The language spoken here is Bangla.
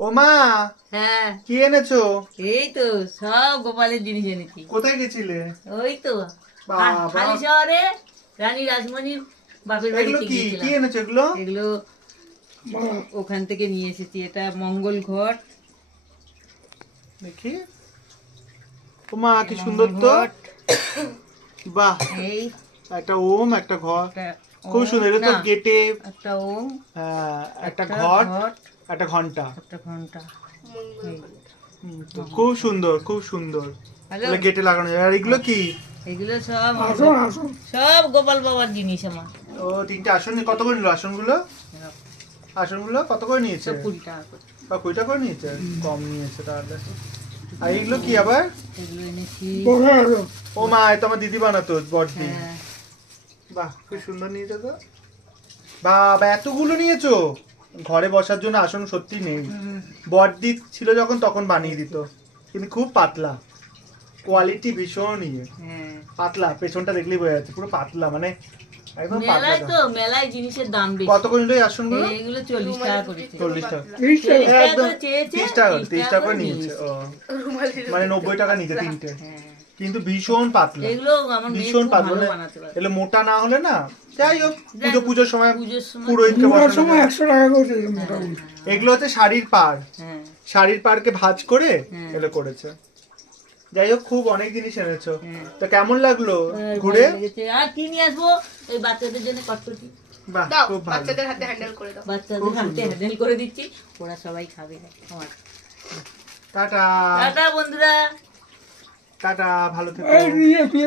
ও মা, হ্যাঁ, কি এনেছো? এই তো সব গোপালের জিনিস এনেছি। কোথায় গেছিলে? ওই তো বাবা, হালি শহরে রানী রাসমণির বাপের এগুলো বাড়িতে কি কি গিয়েছিলাম। এনেছো এগুলো? এগুলো ওখান থেকে নিয়ে এসেছি। এটা মঙ্গল ঘট। দেখি। ও মা, কি সুন্দর মঙ্গল তো। ঘট। বাহ, এই একটা ওম, একটা ঘর। একটা খুব ওম, সুন্দর, এটা তো না, গেটে। একটা ওম, একটা একটা ঘট, ঘট, একটা ঘন্টা। একটা ঘন্টা। এই, তো খুব সুন্দর, খুব সুন্দর। হ্যালো। তাহলে গেটে লাগানো যাবে। আর এগুলো কি? এগুলো সব সব গোপাল বাবার জিনিস আমার। ও, তিনটে আসন কত করে নিল আসনগুলো? আসনগুলো কত করে নিয়েছে? সব 20 টাকা করে। বা কয়টা করে নিয়েছে? কম নিয়েছে তাহলে। আর এগুলো কি আবার? এগুলো এনেছি। ও মা, এটা আমার দিদি বানাতো বড়দি। হ্যাঁ, বাহ, খুব সুন্দর নিয়েছো তো। বাবা, এতগুলো নিয়েছো। ঘরে বসার জন্য আসন সত্যি নেই। বড়দি ছিল যখন তখন বানিয়ে দিত, কিন্তু খুব পাতলা, কোয়ালিটি ভীষণ ইয়ে। হ্যাঁ। পাতলা, পেছনটা দেখলেই বোঝা যাচ্ছে পুরো পাতলা, মানে একদম পাতলা। মেলায় তো মেলায় জিনিসের দাম বেশি। কত করে নিল এই আসনগুলো? এইগুলো 40 টাকা করেছে। 40 টাকা। 40 টাকা একদম করে চেয়েছে, 30 টাকা, 30 30 টাকা করে নিয়েছে। ও, মানে 90 টাকা নিচে তিনটে। হ্যাঁ। কিন্তু ভীষণ পাতলা, এগুলো আমার মেয়ে ভীষণ খুব পাতলা। ভালো মানে বানাতে পারে। এগুলো মোটা না হলে না, যাই হোক, যাই হোক, পুজোর সময় পুজোর সময় পুরোহিতকে বসানো যায়। 100 টাকা করে দিয়েছে মোটামুটি। এগুলো হচ্ছে শাড়ির পাড়, হ্যাঁ, শাড়ির পাড়কে ভাঁজ করে হ্যাঁ। এগুলো করেছে। যাই হোক, খুব অনেক জিনিস এনেছো। হ্যাঁ। তো কেমন লাগলো ভালো ঘুরে? লেগেছে। আর কি নিয়ে আসবো? এই বাচ্চাদের জন্য কটকটি। বাহ, দাও, খুব ভালো। বাচ্চাদের হাতে হ্যান্ডেল করে দাও। বাচ্চাদের খুব হাতে সুন্দর। হ্যান্ডেল করে দিচ্ছি, ওরা সবাই খাবে আমার। টাটা। টাটা বন্ধুরা। টাটা, ভালো থেকো। এই নিয়ে